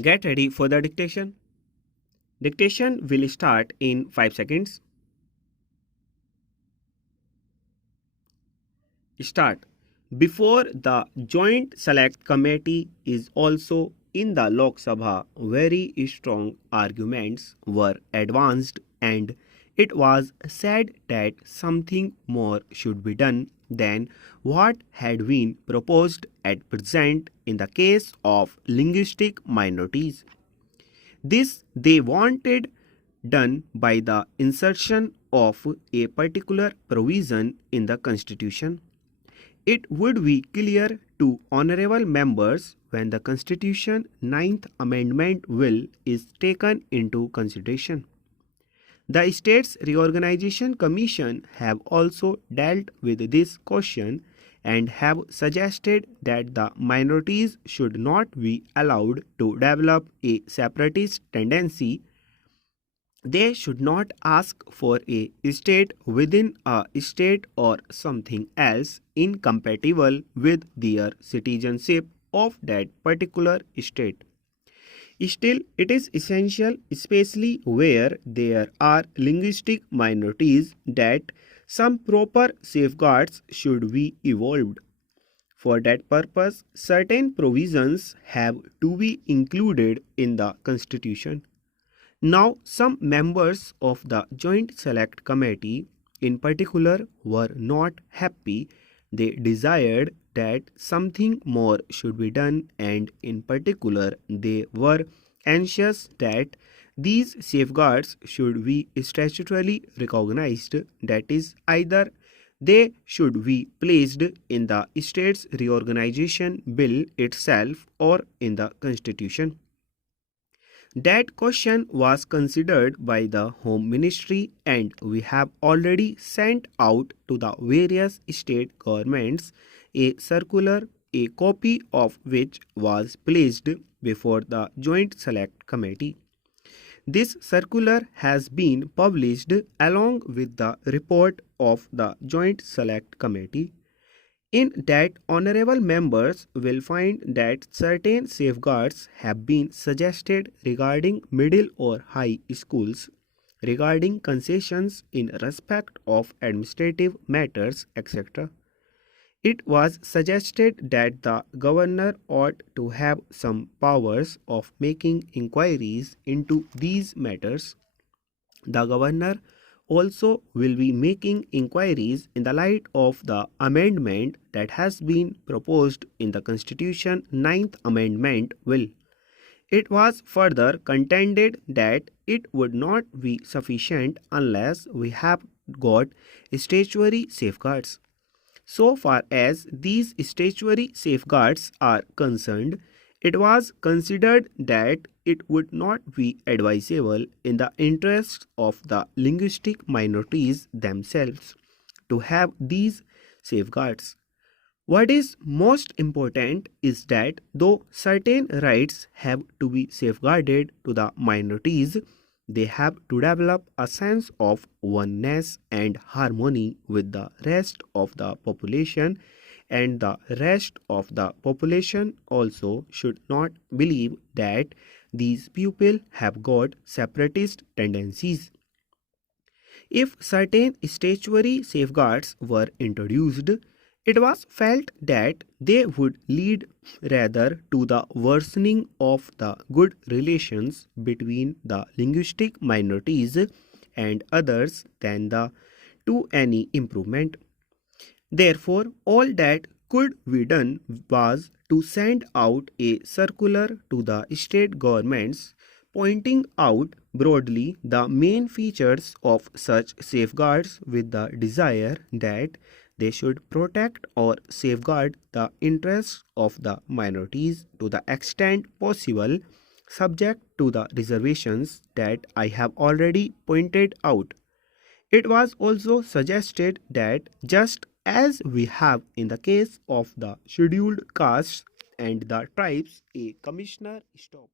Get ready for the dictation. Dictation will start in 5 seconds. Start. Before the Joint Select Committee is also in the Lok Sabha, very strong arguments were advanced and it was said that something more should be done than what had been proposed at present in the case of linguistic minorities. This they wanted done by the insertion of a particular provision in the Constitution. It would be clear to honorable members when the Constitution 9th Amendment Bill is taken into consideration. The States Reorganization Commission have also dealt with this question and have suggested that the minorities should not be allowed to develop a separatist tendency. They should not ask for a state within a state or something else incompatible with their citizenship of that particular state. Still, it is essential, especially where there are linguistic minorities, that some proper safeguards should be evolved. For that purpose, certain provisions have to be included in the Constitution. Now, some members of the Joint Select Committee, in particular, were not happy. They desired that something more should be done, and in particular, they were anxious that these safeguards should be statutorily recognized, that is, either they should be placed in the States Reorganization Bill itself or in the Constitution. That question was considered by the Home Ministry, and we have already sent out to the various state governments a circular, a copy of which was placed before the Joint Select Committee. This circular has been published along with the report of the Joint Select Committee. In that, honorable members will find that certain safeguards have been suggested regarding middle or high schools, regarding concessions in respect of administrative matters, etc. It was suggested that the governor ought to have some powers of making inquiries into these matters. The governor also will be making inquiries in the light of the amendment that has been proposed in the Constitution 9th Amendment Bill. It was further contended that it would not be sufficient unless we have got statutory safeguards. So far as these statutory safeguards are concerned, it was considered that it would not be advisable in the interests of the linguistic minorities themselves to have these safeguards. What is most important is that though certain rights have to be safeguarded to the minorities, they have to develop a sense of oneness and harmony with the rest of the population, and the rest of the population also should not believe that these people have got separatist tendencies. If certain statutory safeguards were introduced, it was felt that they would lead rather to the worsening of the good relations between the linguistic minorities and others than to any improvement. Therefore, all that could be done was to send out a circular to the state governments pointing out broadly the main features of such safeguards with the desire that they should protect or safeguard the interests of the minorities to the extent possible, subject to the reservations that I have already pointed out. It was also suggested that just as we have in the case of the scheduled castes and the tribes, a commissioner stop.